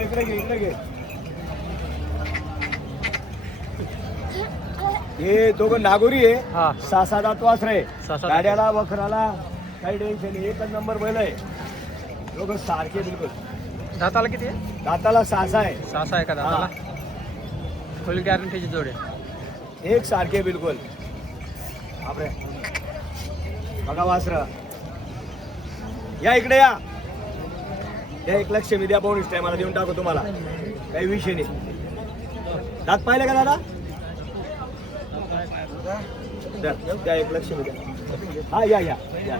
इकडे घे इकडे घे. हे दोघं नागोरी आहे. हा 6-7 दात वासर आहे. 6-7 गाड्याला वखराला काही टेन्शन नाही. एकच नंबर बैल आहे. दोघं सारखे बिलकुल. दाताला किती आहे? दाताला 6 आहे. 6 आहे का दाताला? फुल गॅरंटीची जोड आहे. एक सारखे बिलकुल. आपले बघा वासर. या इकडे या. या 1 लक्ष मी द्या. बोनस टायमाला देऊन टाकू तुम्हाला. काही विषय नाही. दात पाहिले का दादा? द्या 1 लक्ष मी द्या. हा या या या.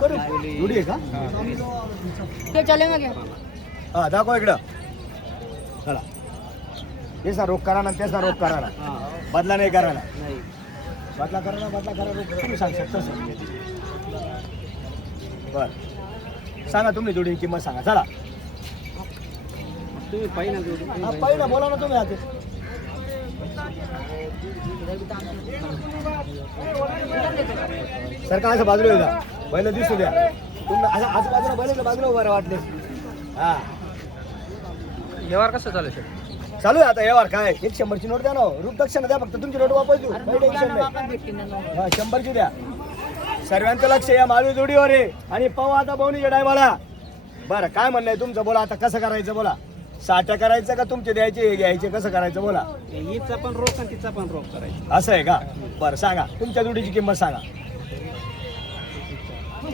करू जुडी आहे का? हा दाखवा इकडं. चला तेसा रोग करा ना. त्याचा रोग करा ना. बदला नाही करा ना. बदला करा ना. बदला करा. रोग तुम्ही सांग शकता सर. बर सांगा तुम्ही जोडीची किंमत सांगा. चला तुम्ही पहिला पहिला बोला ना तुम्ही आता. सर का असं बाजूला येऊ द्या. बैल दिसू द्या. तुम्ही असं आजूबाजूला बैल बाजूला उभा राहा वाटले. हा व्यवहार कसं चालू आहे? चालू आहे आता व्यवहार. काय 100ची नोट द्या ना. रूप दक्षिणा द्या. फक्त तुमची नोट वापस देऊ. काही टेन्शन नाही. हा 100ची द्या. सर्वांचं लक्ष या माळवी जोडीवर आहे. आणि पाहू आता पाहुणीच्या टायमाला. बरं काय म्हणणं आहे तुमचं? बोला आता कसं करायचं बोला. 60 करायचं का तुमचे द्यायचे हे घ्यायचे? कसं करायचं बोला. हिचा पण रोग आणि तिचा पण रोग करायचा. असं आहे का? बरं सांगा तुमच्या जोडीची किंमत सांगा.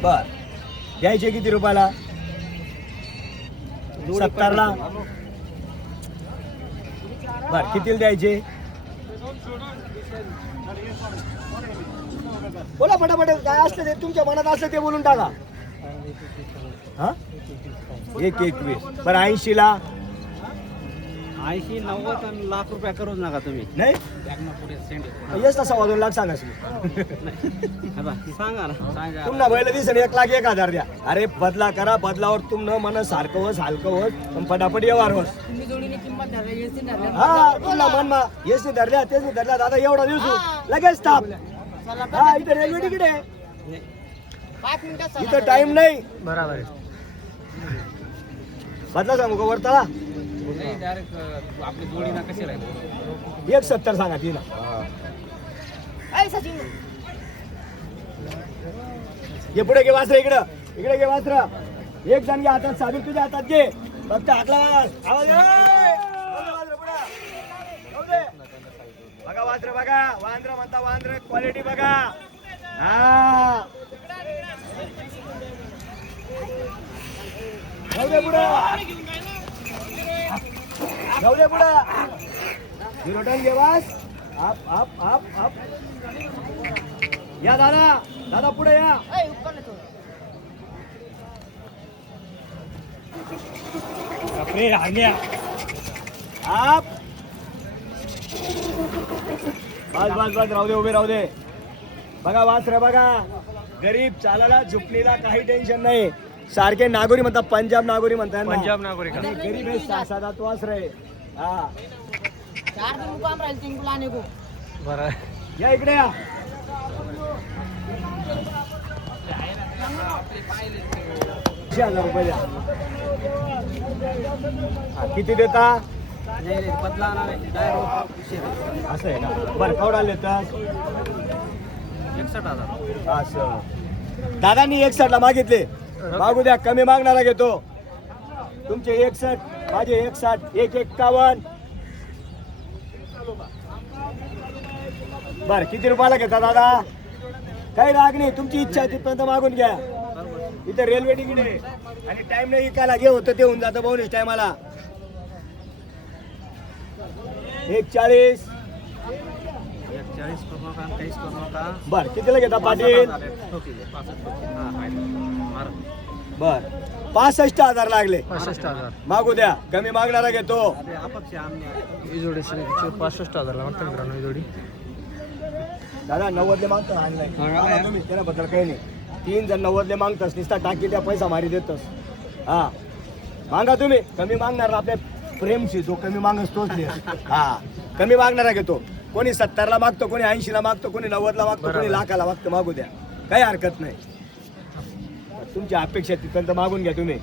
बर द्यायचे किती रुपयाला? 70ला. बर कितीला द्यायचे? बोला फटाफट. काय असलं ते तुमच्या मनात असलं ते बोलून टाका. हा 1-21. बरं 80ला. 80-90 आणि लाख रुपये करूच नका तुम्ही. नाही येस ना 2.25 लाख सांगा. सांगा ना. सांगा तुम्हाला बैल दिसेल 1,01,000 द्या. अरे बदला करा. बदलावर तुमनं मन सारखं होस हलकं होस पण फटाफट व्यवहार होस. हा तुला मन मा येस नाही धरल्या तेच नाही धरल्या. दादा एवढा दिवसू लगेच थांब. हा इथे रेल्वे तिकीट आहे. इथं टाइम नाही. बरोबर आहे. बदला सांगू का वरताळा? आपली जोडी ना कशी राहील? 1,70 सांगा तिला. ये पुढे घे वासर. इकडं इकडे घे वासर. एक जण घे हातात. साबीर तुझ्या हातात घे. फक्त आवाज आवाज बघा वासर बघा. वांद्र म्हणता वांद्र. क्वालिटी बघा. हा जाऊ दे पुढे. जाऊ दे पुढे. विरोटन घे वास. आप आप आप आप या दादा. दादा पुढे या. कपडे आग्या. आप बस बस बस. राहू दे उभे राहू दे. बघा वासरे बघा. गरीब चालायला झुकलेला काही टेन्शन नाही. सारखे नागोरी म्हणतात. पंजाब नागोरी म्हणतात. पंजाब नागरिक आणि गरीब आहे. 6-7 वासर आहे. हा बरं. या इकडे या. 6,000 रुपये द्या. किती देता? असं आहे का? बरं केवढा देतात? 61,000. असं दादांनी 61ला मागितले. मागू द्या. कमी मागणारा घेतो. तुमचे 61 माझे 61 1,51. बर किती रुपयाला घेता दादा? काही राग नाही. तुमची इच्छा तिथपर्यंत मागून घ्या. इथे रेल्वे तिकीट आहे आणि टाइम नाही इकायला. घे होतं ते होऊन जातं बोनस टायमाला. 1,40. 41 करू नका, 23 करू नका. बर कितीला घेता पाटील? बर 65,000 लागले. 65,000. मागू द्या. कमी मागणारा घेतो. ही जोडी 65,000ला मागतात मित्रांनो. ही जोडी दादा 90ले मागतो. आणलाय तुम्ही त्याबद्दल काही नाही. 3 जण 90ले मागतस. निस्ता टाकी त्या पैसा मारी देतस. हा मागा तुम्ही. कमी मागणार आपल्या प्रेमशी. जो कमी मागस तोच दे. हा कमी मागणारा घेतो. कोणी 70ला मागतो, कोणी 80ला मागतो, कोणी 90ला मागतो, कोणी लाखाला मागतो. मागू द्या. काही हरकत नाही. तुमची अपेक्षा तिथपर्यंत मागून घ्या तुम्ही.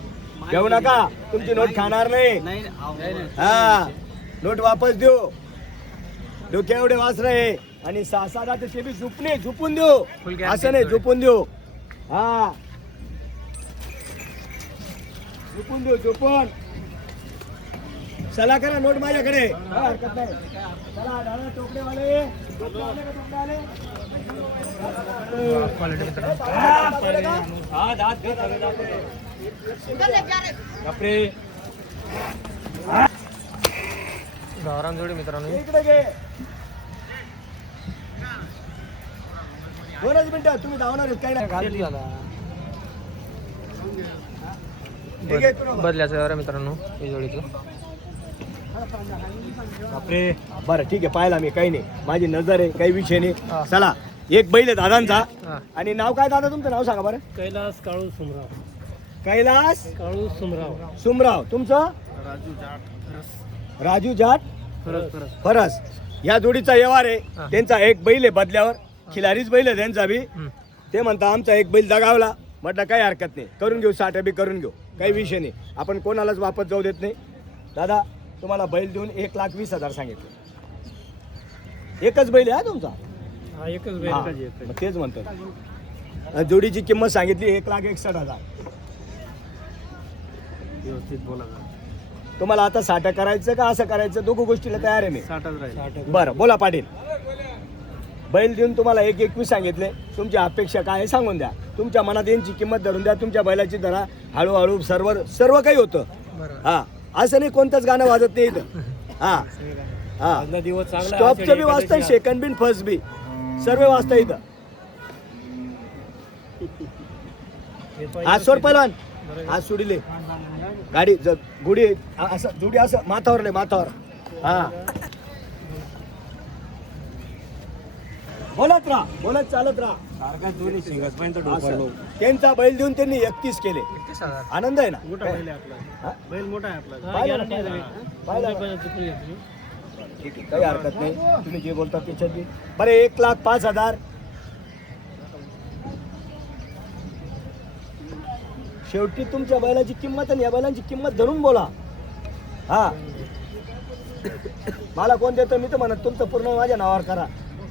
घेऊ नका, तुमची नोट खाणार नाही. हा, नोट वापस देऊ. डोक्या एवढे वासर आहे आणि 6-7 ते बी झुपून देऊ. Full guarantee असं नाही, जोडे. झुपून देऊ. हा, झुपून देऊ, झुपून. चला करा नोट माझ्याकडे, काय हरकत नाही. चला दादा, टोकडेवाले टोकडे आले का, टोकडे आले? क्वालिटी मित्रांनो. हा, दात घे, सगळे दात घे. बापरे. गावरान जोडी मित्रांनो. इकडे घे. 2च मिनिटं तुम्ही धावणार आहेत, काही नाही. खाली झाला. ठीक आहे, तुला. बदल्याचं व्यवहार आहे मित्रांनो ही जोडीचं. बापरे. बरं ठीक आहे, पाहिला मी, काही नाही, माझी नजर आहे, काही विषय हा. नाही. चला, एक बैल आहे दादांचा. हा. आणि नाव काय दादा तुमचं? नाव सांगा बरं. कैलास काळू सुमराव. कैलास काळू सुमराव. सुमराव. तुमचं? राजू जाट फरस. या जोडीचा व्यवहार आहे. हा. त्यांचा एक बैल आहे बदल्यावर, खिलारीच बैल आहे त्यांचा बी. ते म्हणता आमचा एक बैल दगावला. म्हटलं काही हरकत नाही, करून घेऊ, 60 बी करून घेऊ, काही विषय नाही. आपण कोणालाच वापस जाऊ देत नाही. दादा तुम्हाला बैल देऊन 1,20,000 सांगितले. एकच बैल आहे हा तुमचा? हा, मग तेच म्हणतो. जोडीची किंमत सांगितली 1,61,000. व्यवस्थित बोला. तुम्हाला आता 60 करायचं का असं करायचं, दोघं गोष्टीला तयार आहे मी. 60च राहील. बरं बोला पाटील. बैल देऊन तुम्हाला 1,21 सांगितले. तुमची अपेक्षा काय आहे सांगून द्या. तुमच्या मनात यांची किंमत धरून द्या. तुमच्या बैलाची धरा, हळूहळू सर्व काही होतं. बरोबर. हा, असं नाही कोणतंच गाणं वाजत नाही इथं. हा हा, स्टॉपचं बी वाजतं, second B first be serve वाजतं इथं. आज सोड पहिलवान, आज सोडिले गाडी गुडी असं जुडी असं माथावर लय माथावर. हा, बोलत चालत राहा. त्यांचा बैल देऊन त्यांनी 31 केले. 31,000. आनंद आहे ना? हा? बैल मोठा आहे आपला. पाहिलं ना? पाहिलं ना? ठीक आहे, काही हरकत नाही. तुम्ही जे बोलता त्याच्यात बी. बरं 1,05,000. शेवटी तुमच्या बैलाची किंमत आणि या बैलांची किंमत धरून बोला. हा, मला कोण देतं मी तर म्हणत तुमचं पूर्ण माझ्या नावावर करा.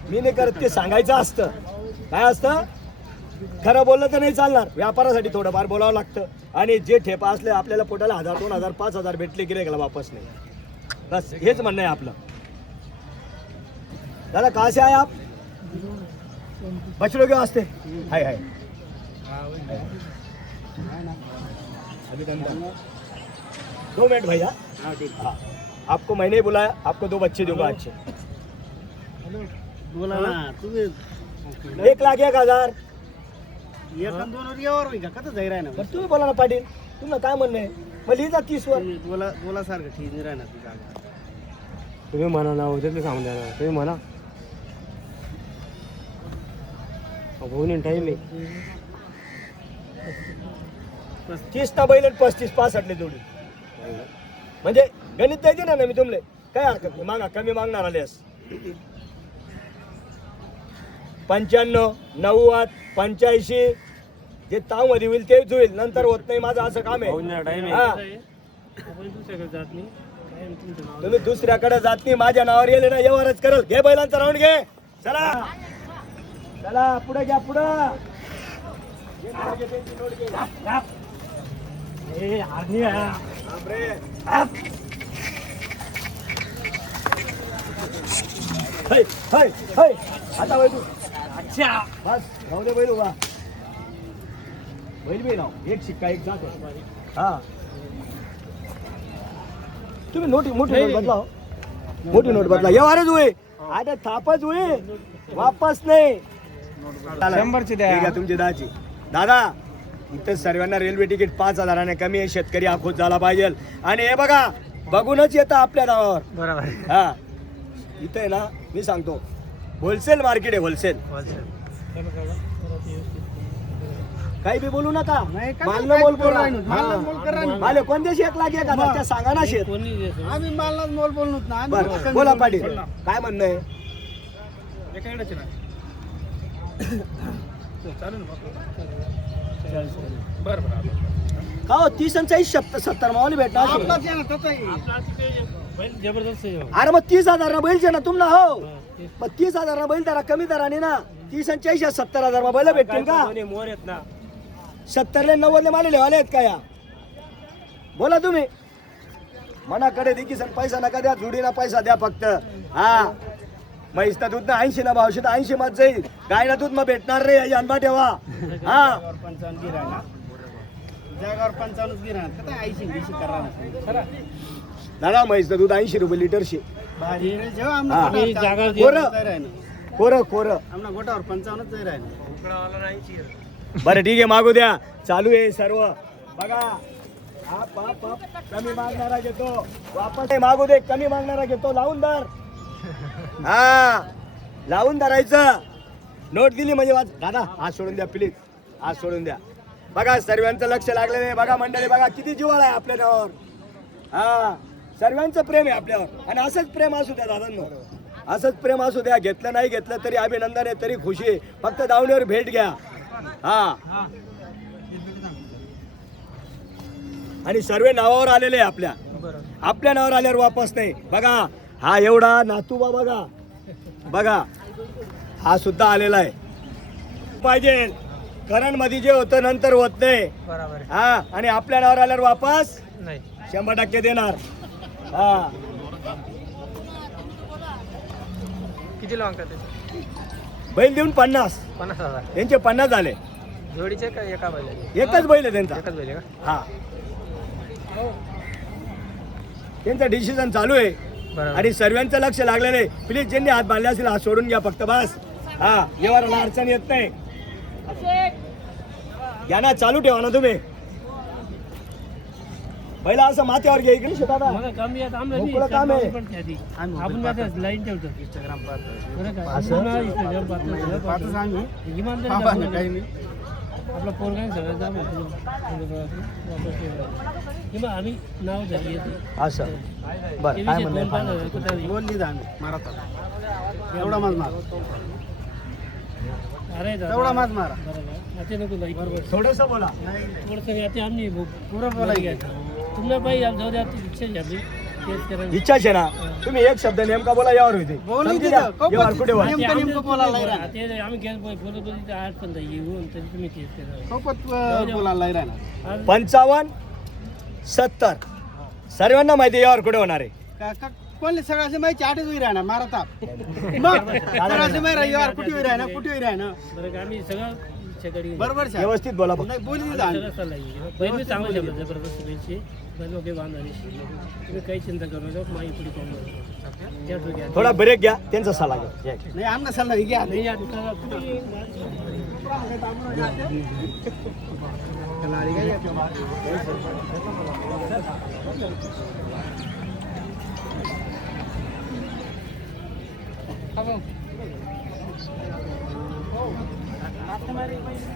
मी नाही करत, ते सांगायचं असतं. काय असतं? खरं बोललं तर नाही चालणार. व्यापारासाठी थोडंफार बोलावं लागतं. आणि जे ठेपा असले आपल्याला पोटाला 1,000, 2,000, 5,000 भेटले की रेगला वापस नाही. बस हेच म्हणणं आहे आपलं. दादा कहां से आए आप? बछड़ों के वास्ते? हाय हाय, अभिनंदन. 2 मिनट भैया. हाँ, आपको मैंने ही बुलाया, आपको 2 बच्चे दूंगा अच्छे. बोला ना तुम्ही. 1,01,000. एका 2 यावर कसं जाईल ना. बरं तुम्ही बोला ना पाटील, तुम्हाला काय म्हणणं आहे? मग लिहिजा 30 वर. बोला सारखं ठीक नाही राहणार तुझा. तुम्ही म्हणा ना, होते सांगून द्या ना. तुम्ही म्हणा, होऊन टाईम आहे. 30 ना बैल 35 65 जोडी. म्हणजे गणित द्यायचे ना मी तुमले, काय हरकत नाही. मागा, कमी मागणार आलेस. 95, 90, 85 जे ताव मध्ये होईल तेच होईल, नंतर होत नाही. माझं असं काम आहे. टाईम हा, तुम्ही दुसऱ्याकडे जात नाही. माझ्या नावावर येले ना व्यवहारच करल. घे बैलांचा राऊंड घे. चला चला, पुढे घ्या, पुढं. आता बैल अच्छा बस राहू दे. बैल उभा, बैल बी नाव एक शिक्का एक जातो. हा, तुम्ही मोठी नोट बदला, मोठी नोट बदला. व्यवहारच होय, आता थापच होय, वापस नाही. 100ची द्या. ठीक आहे, तुमची 10ची. दादा इथं सर्वांना रेल्वे तिकीट 5,000 कमी आहे. शेतकरी आखोत झाला पाहिजे. आणि हे बघा, बघूनच येतं आपल्या नावावर. बरोबर. हा, इथं आहे ना, मी सांगतो होलसेल मार्केट आहे. होलसेल काही बी बोलू नका. मालनं मोल बोला. माल कोणत्या शेत लागे का त्या सांगा ना शेत. आम्ही मालनाच मोल बोललो ना. बरं बोला पाटील, काय म्हणणं आहे? चालेल. का हो 30 आणि 40 70 मावली भेटणार अरे मग 30,000 ना बैलचे ना तुम्हाला हो मग 30,000 ना बैल दरा कमी दराने ना 30 आणि 40 70,000 मा बैल भेटतील का मोर आहेत ना 70 90 मालेले वाले आहेत का या बोला तुम्ही मनाकडे देखील सण पैसा नका द्या जुडीना पैसा द्या फक्त हा म्हैसना दूध ना 80 ना भावशे 80 मत जाईल गायना दूध मग भेटणार रे याची अनबा ठेवा हा जगावर 55 गिरा काय 80 20 करा दादा म्हैसना दूध 80 रुपये लिटरशे जेव्हा हा. कोरं कोरं आमना गोटावर 55 जाई राहिला बरं ठीक आहे मागू द्या चालू आहे सर्व बघा आप कमी मागणारा घेतो वापस मागू दे कमी मागणारा घेतो लावून धर हा लावून धरायचं नोट दिली म्हणजे वाच दादा हात सोडून द्या प्लीज हात सोडून द्या बघा सर्वांचं लक्ष लागलेलं आहे बघा मंडळी बघा किती जिव्हाळा आहे आपल्या नावावर हा सर्वांचं प्रेम आहे आपल्यावर आणि असंच प्रेम असू द्या दादांनो असंच प्रेम असू द्या घेतलं नाही घेतलं तरी अभिनंदन आहे तरी खुशी आहे फक्त दावणीवर भेट घ्या हा आणि सर्व नावावर आलेले आहे आपल्या नावावर आल्यावर वापस नाही बघा हा एवढा नातूबा बघा बघा हा सुद्धा आलेला आहे पाहिजे करण मध्ये जे होतं नंतर होत नाही बरोबर हा आणि आपल्या नावावर आल्यावर वापस नाही 100% देणार हा किती मागतात बैल देऊन 50 50,000 त्यांचे 50 झाले जोडीचे का एका बैलाचे एकच बैल आहे त्यांचा एकच बैल आहे का हा त्यांचा डिसिजन चालू आहे बरोबर आणि सर्वांचं लक्ष लागलेलं आहे प्लीज ज्यांनी हात बांधले असेल हात सोडून घ्या फक्त बस हा जेव्हा अडचण येत नाही घ्या ना चालू ठेवा ना तुम्ही पहिला असं माथ्यावर घ्या इकडे शेताला मोकळं काम आहे आपण लाईन ठेवतो इंस्टाग्राम आपला पोरगा सगळं किंवा आम्ही नाव झाली असं बरं काय म्हणणं बोलली मारा एवढा माज मारा अरे एवढा माज मारा बरोबर नको नाही बरोबर थोडस बोला थोडंसं आता आम्ही पुरं बोलायला घ्यायचं तुम्हाला पाहिजे जाऊ द्या इच्छा झाली इच्छा आहे ना तुम्ही एक शब्द नेमका बोला यावर होते कुठे वा आम्ही गॅस बोलत आज पण येऊन तरी तुम्ही तेच करा 55 70 सर्वांना माहिती यावर कुठे होणार आहे कोणले सगळ्याचे माहिती 8च होई राहणार मारता सगळ्याचे माहिती यावर कुठे होई राहणार बरं आम्ही सगळं बरोबर व्यवस्थित बोला फक्त. बोली बहिणी चांगलं झालं जबरदस्त पैसे बहिणी वगैरे बांधले तुम्ही काही चिंता करू नका माझी पुढे कॉल थोडा ब्रेक घ्या त्यांचा सल्ला घ्या नाही आमना सल्ला घ्या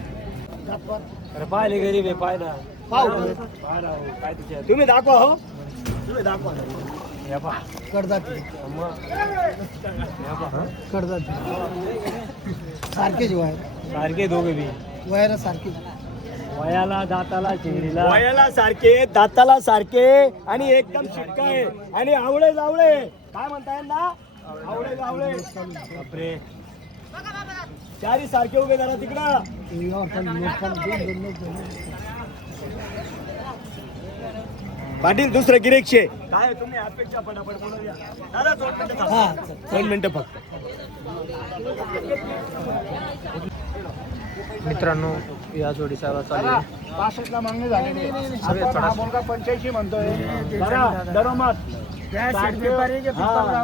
अरे पाहिले गरीब आहे पाय ना काय तुम्ही दाखवा हो तुम्ही दाखवा सारखेच वय सारखे दोघे बी वयाला सारखे वयाला दाताला चिंगडीला वयाला सारखे दाताला सारखे आणि एकदम शिक्का आहे आणि आवळे जावळे काय म्हणताय ना आवळे जावळे बापरे चारी सारखे उभे जरा तिकडं पाटील दुसरं गिरेकशे काय तुम्ही अपेक्षा पटापट बोलून द्या दादा 2 मिनिटं थांबा. 2 मिनिटं फक्त मित्रांनो या जोडीचा चालू आहे 65 ला मागणी झालेली आहे. सगळे आपण हा थोडा- मुलगा 85 म्हणतोय डरो मत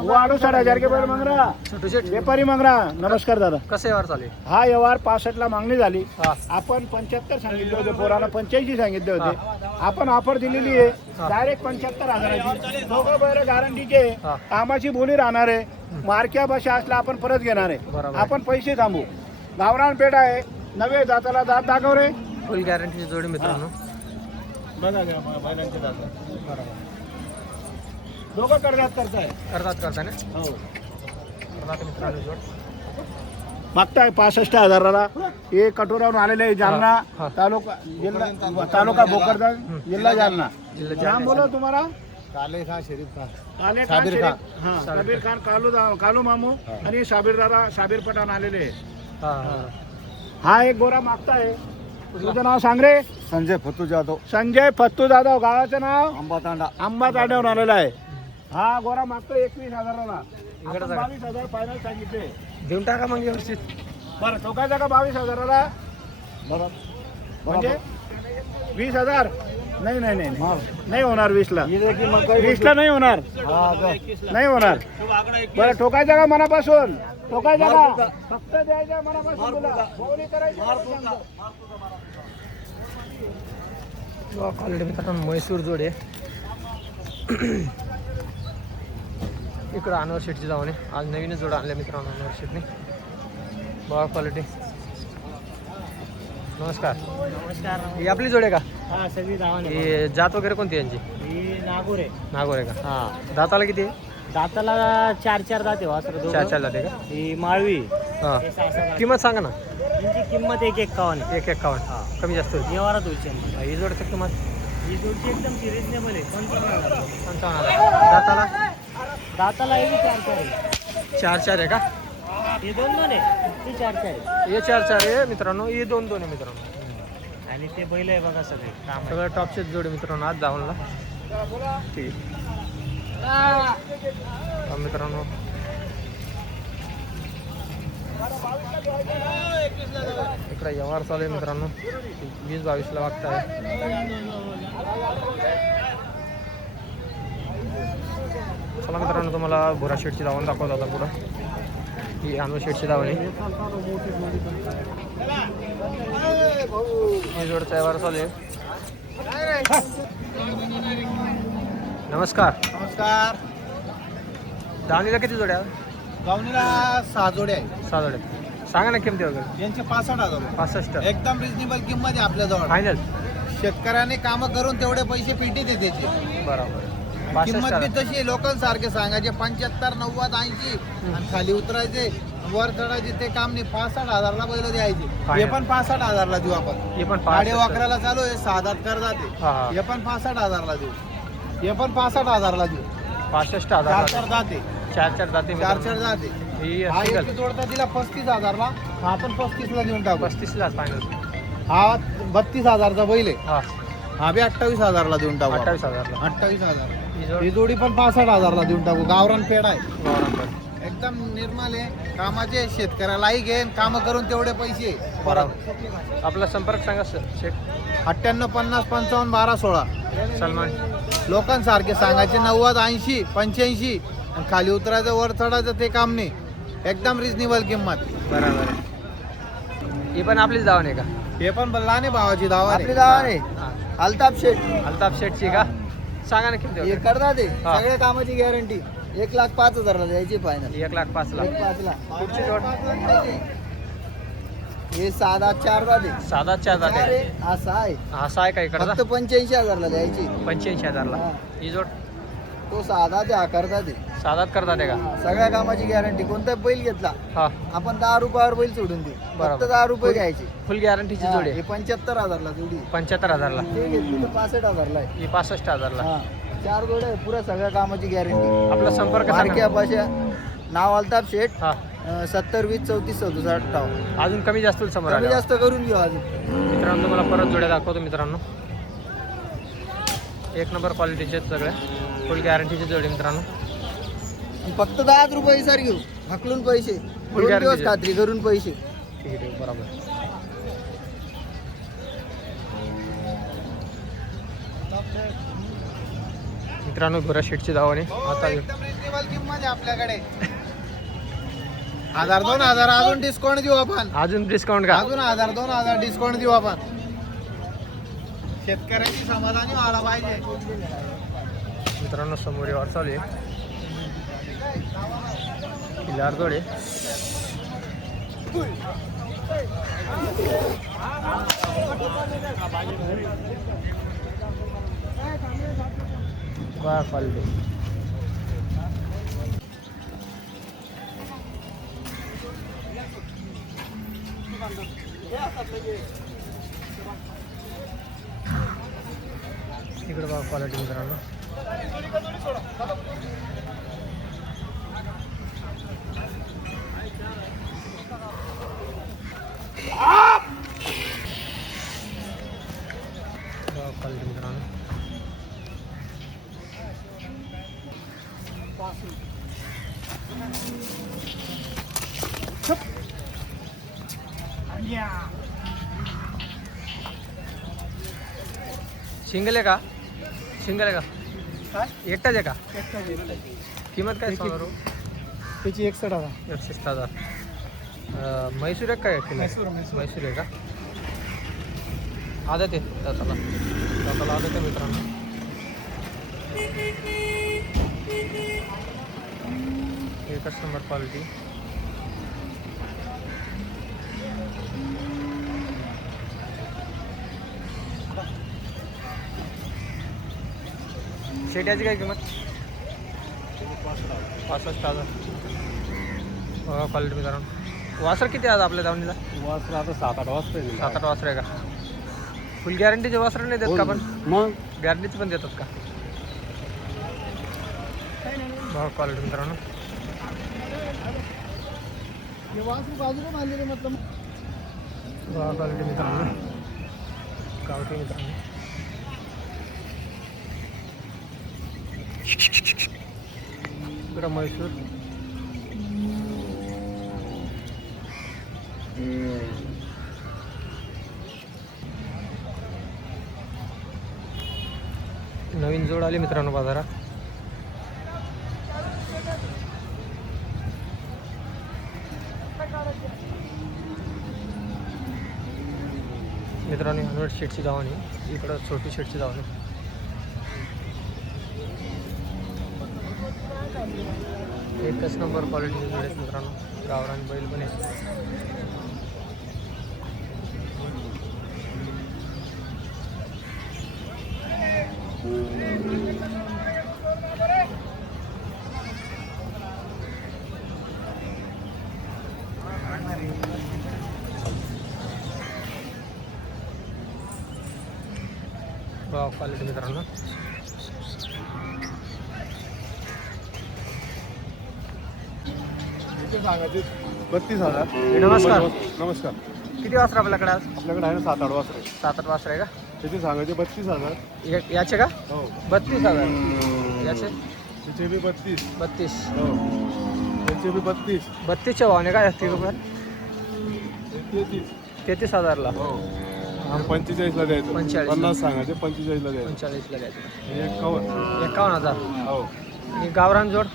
वाढू 6000 के बैल मांग रहा छोटू शेट व्यापारी मांग रहा नमस्कार दादा कसं यावर चालू आहे हा व्यवहार 65 ला मागणी झाली हा. आपण 75 सांगितले होते पोराला 85 सांगितले होते आपण ऑफर दिलेली आहे डायरेक्ट 75,000 दोघं बैल गॅरंटीचे हा. कामाची बोली राहणार आहे मार्क्या बशा असला आपण परत घेणार आहे बरोबर. आपण पैसे थांबू गावरान पेठ आहे नवे दाताला दात दाखव रे फुल गॅरंटीची जोडी मित्रांनो बघा बैलांचे दात दोघं करतात करताय करतात ना हो करतात मित्रांनो जोड मागताय 65,000ला. हे कटोरावरून आलेले आहे जालना हा. तालुका तालुका भोकरदन जिल्हा जालना. नाम बोला तुम्हाला. काले खान शरीफ खान कालू मामू आणि शाबीर पठाण आलेले आहे. हा एक गोरा मागताय. तुझं नाव सांग रे. संजय फत्तू जाधव, संजय फत्तू जाधव. गावाचं नाव अंबातांडा. आंबा तांड्यावर आलेला आहे. हा गोरा मागतो 21,000ला. 22,000 फायनल सांगितले. देऊन टाका मग व्यवस्थित. बरं ठोकायचा का 22,000ला. म्हणजे 20,000 नाही नाही नाही नाही होणार. 20ला नाही होणार. नाही होणार. बरं ठोकायचा का मनापासून. ठोकायचा का फक्त द्यायचा मनापासून. तुला बोली करायची. क्वालिटी मित्रांनो म्हैसूर जोडे. इकडं अनवर शेटची जाऊन आज नवीनच जोड आणल्या मित्रांनो अनवर शेटने. बघा क्वालिटी. नमस्कार. ही आपली जोड आहे का. हा सगळी धावण ही जात वगैरे कोणती यांची. ही नागोर आहे. नागोर आहे का. हा दाताला किती आहे. दाताला 4 दाते वासर. 4 जाते का. ही माळवी. हां हे 6 किंमत सांगा ना. यांची किंमत 151 आहे. 151 कमी जास्त होईल. व्यवहारात होईल. ही जोडची किंमत ही जोडची एकदम रिजनेबल आहे. 55,000. 55,000. दाताला दाताला हे 4 आहे. 4 आहे का. हे 2 आहे. ती 4 आहे. हे 4 आहे मित्रांनो. हे 2 आहे मित्रांनो. आणि ते बैल आहे बघा सगळे काम. सगळं टॉपचेच जोडे मित्रांनो आज धावणला. ठीक आहे मित्रांनो. इकडे व्यवहार चालू आहे मित्रांनो. 20-22ला वागताय. चला मित्रांनो तुम्हाला भोरा शेटची धावण दाखवत होता पुढं. ही अनु शेटची धावण आहे. ही जोडचा व्यवहार चालू आहे. नमस्कार. नमस्कार. धावणीला किती जोड्या. गावणीला 6 जोडे आहे. 6 जोड्या. सांगा ना किमती वगैरे. यांचे 65,000. 65 एकदम रिजनेबल किंमत आहे आपल्याजवळ. फायनल. शेतकऱ्याने काम करून तेवढे पैसे पेटी देते त्याचे. बरोबर. किंमत बी 65 तशी लोकांसारखे सांगायचे 75, 90, 80 आणि खाली उतरायचे वर चढायचे ते काम नाही. 65,000ला बैल द्यायचे. हे पण 65,000ला देऊ आपण. हे पण गाडी 65. वाकराला चालू आहे 6 दात कर जाते. हा, हा. हे पण 65,000ला देऊ. हे पण 65,000ला देऊ. 65,000. 4 जाते. 4 जाते 4 जाते. ही हा सिंगल एक जोडता तिला 35,000ला. हा आपण 35ला देऊन टाकू. 35ला फायनल. हा 32,000चा बैल आहे. हा हा बी 28,000ला देऊन टाकू. 28,000ला. 28,000. ही जोड ही जोडी पण 65,000ला देऊन टाकू. गावरान पेड आहे. वावरांवर. एकदम निर्मल आहे. कामाचे शेतकऱ्यालाही घेईन काम करून तेवढे पैसे परत. बरोबर. आपला संपर्क सांगा शेख. 98 50 55 12 16. सलमान. लोकांसारखे सांगायचे 90 80 85 आणि खाली उतरायचं वर चढायचं ते काम नाही. एकदम रिजनेबल किंमत. बरोबर. ही पण आपलीच धावण आहे का. हे पण लहान भावाची धावा आपली गाव आहे. हा. अल्ताफ शेठ अल्ताफ शेटची का. सांगा ना किमती हे वगैरे. करतात ते हा. सगळ्या कामाची गॅरंटी. 1,05,000ला द्यायची फायनल. 1,05,000. 1,05,000ला. पुढची जोड. हे 6 दात 4 दात आहे. 4 जाते. अरे, असं आहे. असा आहे का इकडचा. फक्त 85,000ला द्यायची. 85,000ला. हा. ही जोड तो 6 दात आहे. हा करतात ते. 7 करतात आहे का. सगळ्या कामाची गॅरंटी. कोणता बैल घेतला हा आपण 10 रुपयावर बैल सोडून देऊ. बरोबर. फक्त 10 रुपये घ्यायचे. फुल गॅरंटीची जोडी हे आहे. 75,000ला जोडी. 75,000ला. ते घेतली तर 65,000ला आहे. ही 65,000ला. हा 4 जोड्या आहे. पुऱ्या सगळ्या कामाची गॅरंटी. आपला संपर्क मार्क्या सांगा. पाशा. नाव अल्ताफ शेठ. हा 70 20 34 67 58. अजून कमी जास्त होईल समोर कमी आल्यावर. जास्त करून घेऊ अजून. मित्रांनो तुम्हाला परत जोड्या दाखवतो मित्रांनो. 1 नंबर क्वालिटीचे सगळे फुल गॅरंटीचे जोडे मित्रांनो. फक्त 10 रुपये सर घेऊ. हकलून पैसे. 2 guarantee दिवस दे. खात्री करून पैसे. ठीक आहे बरोबर. मित्रांनो गोरा शेटची धावणे आता एकदम रिजनेबल किंमत आहे आपल्याकडे. 1000 2000 अजून डिस्काउंट देऊ आपण. अजून डिस्काउंट का. अजून 1000 2000 डिस्काउंट देऊ आपण. शेतकऱ्याची समाधानी व्हायला पाहिजे. मित्रांनो समोर यावर चालू आहे. किल्लार जोडे. वा क्वालिटी. इकडे बघा क्वालिटी मित्रांनो. बघा क्वालिटी मित्रांनो. सिंगल आहे का? सिंगल आहे का? काय एकटाच आहे का? एकटा किंमत काय सांगा रो? त्याची 61,000. 61,000. म्हैसूर आहे काय? म्हैसूर. म्हैसूर आहे का? आदत आहे दाताला आदत आहे मित्रांनो. एकच नंबर क्वालिटी. शेट्याची काय किंमत? 65,000. बघा क्वालिटी मित्रांनो. वासर किती आज आपल्या दावणीला? वासरा आता 7-8 वाजता 7-8 वासर आहे का? फुल गॅरंटीचे वासर नाही देत का आपण? मग गॅरंटीच पण देतात का? बघा क्वालिटी मित्रांनो. वासरू बाजूला बांधलेले मतलब बघा क्वालिटी मित्रांनो. गावठी मित्रांनो. इकडं म्हैसूर. नवीन जोड आली मित्रांनो बाजारात. मित्रांनो हनवट शेटची दावणी. इकडं छोटी शेटची दावणी. एकच नंबर क्वालिटीचे जोड आहेत मित्रांनो. गावरान बैल पण आहेत. बघा क्वालिटी मित्रांनो. सांगायचे 32,000. नमस्कार. नमस्कार. किती वासर आपल्याकडे आज? आपल्याकडे आहे ना 7-8 वाजता. 7-8 वासर आहे का? त्याचे सांगायचे 32,000. याचे का? हो 32,000. याचे त्याचे बी 32. 32. हो त्याचे बी 32. 32च्या भावाने काय असते रुपये? 33. 33,000ला. हो 45ला द्यायचं. 45. 50 सांगायचे 45ला द्यायचं. 45ला घ्यायचं. 51. 51,000. हो आणि गावरान जोड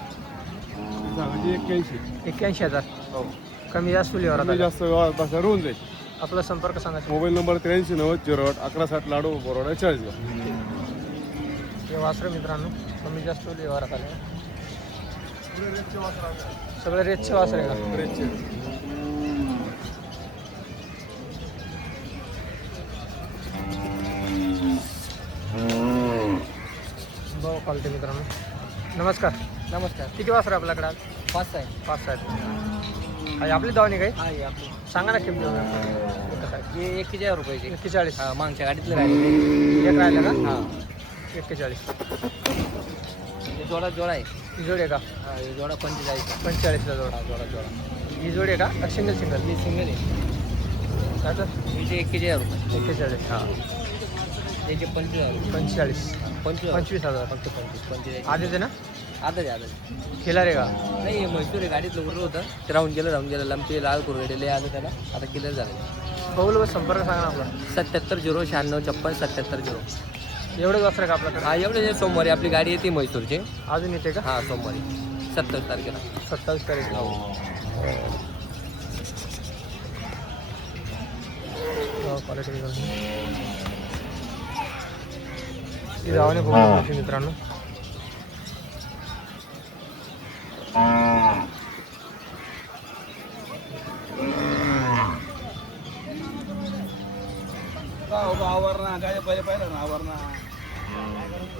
सांगायचे 81. 81,000. हो कमी जास्त कमी फुलीवर जास्त बसा होऊन जाईल. आपला संपर्क सांगायचा. मोबाईल नंबर 839008 1160 लाडू बरोडा 40. हे वासरं मित्रांनो कमी जास्त व्यवहारात आले. सगळे रेटचे वासर आहे का? भाऊ क्वालिटी मित्रांनो. नमस्कार. नमस्कार. किती वासर आहे आपल्याकडे आज? 5 आहे. 5 आहेत. आणि आपली दावणी काही हा आपली सांगा ना किंमत काय? हे 41,000 रुपयाचे. 41. हा मागच्या गाडीतलं राहिले. एक राहिलं का? हा 41. हे जोडा आहे. ही जोडी आहे का? हा हे जोडा 45. 45ला जोड. जोडा ही जोडी आहे का? सिंगल सिंगल हे सिंगल आहे. काय तर? हिचे 41,000 रुपये. 41. हा त्याचे 25,000. 45. 25,000 25,000. फक्त 25. आधीच आहे ना? आधीच आहे. केला रे का? नाही हे म्हैसूर आहे गाडीतलं उरलं होतं ते राहून गेलं लांबचे लाल कुरगडे आलं त्याला आता क्लिअर झालं. बघू संपर्क सांगा ना आपला. 77 096 77 0. एवढंच वासर आहे का आपल्याकडे? हा एवढे सोमवारी आपली गाडी येते म्हैसूरची. अजून येते का? हा सोमवारी 27 तारखेला. 27 तारीखला. क्वालिटी ही धावाने खूप महत्त्वाची मित्रांनो.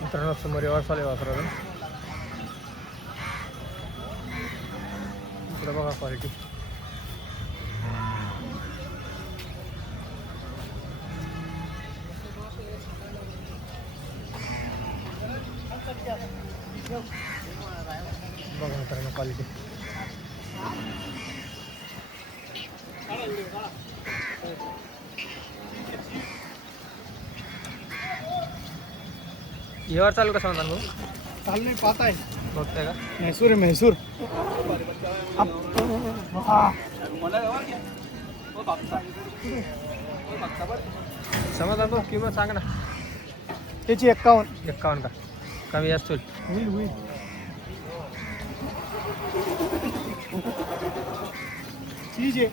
मित्रांनो समोर व्यवहार चालू आहे वासराचा. इकडं बघा क्वालिटी. बघा मित्रांनो क्वालिटी. यावर चालू कसं म्हणतात भाऊ? चाललोय पाहत आहे बघताय का? म्हैसूर आहे म्हैसूर. समाधान भाऊ किंमत सांग ना. त्याची 51. 51 का? कमी जास्त होईल. होईल होईल. चीज आहे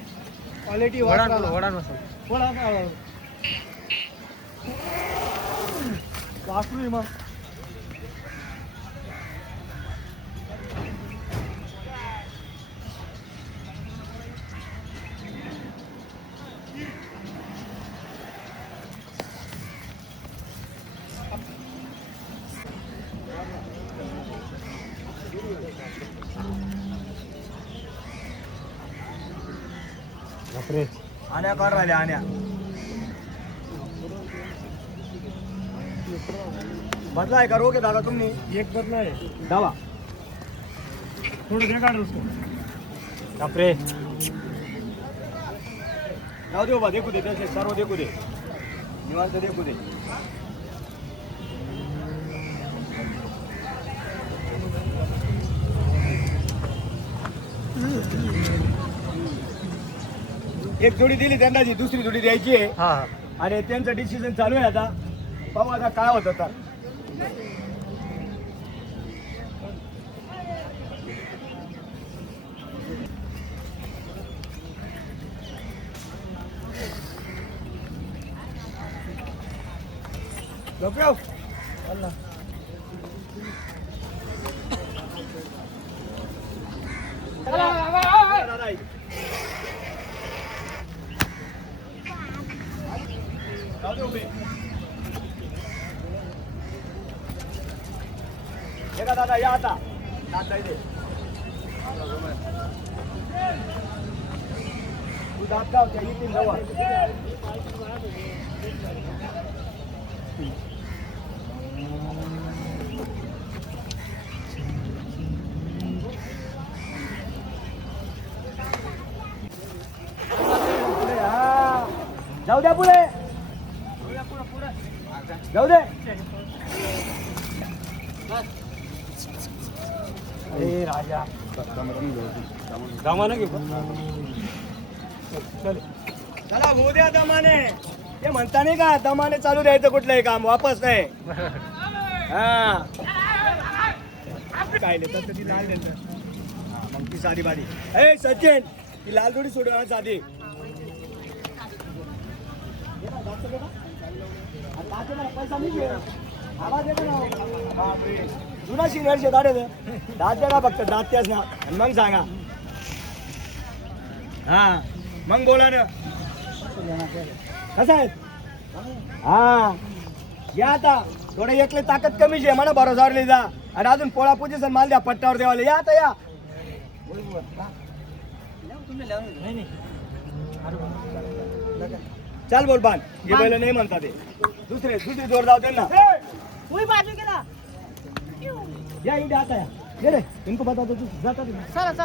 क्वालिटी वडान वडान मसाला. वासरू मग बापरे. आण्या काढ राहिल्या आण्या. बदला आहे का रोग आहे दादा तुम्ही? एक बदला आहे. दावा. थोडं दे काढ उसको. बापरे. जाऊ दे बाबा, देखू दे त्याचे सर्व देखू दे. निवांत देखू दे. एक जोडी दिली त्यांना, जी दुसरी जोडी द्यायची आहे हा हा. आणि त्यांचं डिसिजन चालू आहे आता. पाहू आता काय होतं तर. गप्प. दादा या आता. दादा इथे. तू दात गाव त्या येतील जवळ. जाऊ द्या पुढे. जाऊ दे. अरे राजा दमाने घेऊ. चला होऊ द्या दमाने. ते म्हणता नाही का, दमाने चालू द्यायचं कुठलंही काम, वापस नाही. हा काय नाही ती लाल देत. मग ती साधी बारी. ए सचिन, ती लाल थोडी सोडवा साधी. पैसा नाही घे. आवाज येतो ना. बापरे. जुना सिनियर शे दाडे दात द्या फक्त, दात त्याच ना. आणि मग सांगा. हा मग बोला ना. कसं आहे? हा या आता. थोडं एकले ताकद कमीच आहे म्हणा, भरोसावर जा. आणि अजून पोळा पोझिशन माल द्या पट्ट्यावर देवाला. या आता या. चाल बोल बांध. हे बैल नाही म्हणता ते. दुसरी जोर जाऊ त्यांना. या इथे आता या. ये रे इनको बता दो तू जाता. चला चला.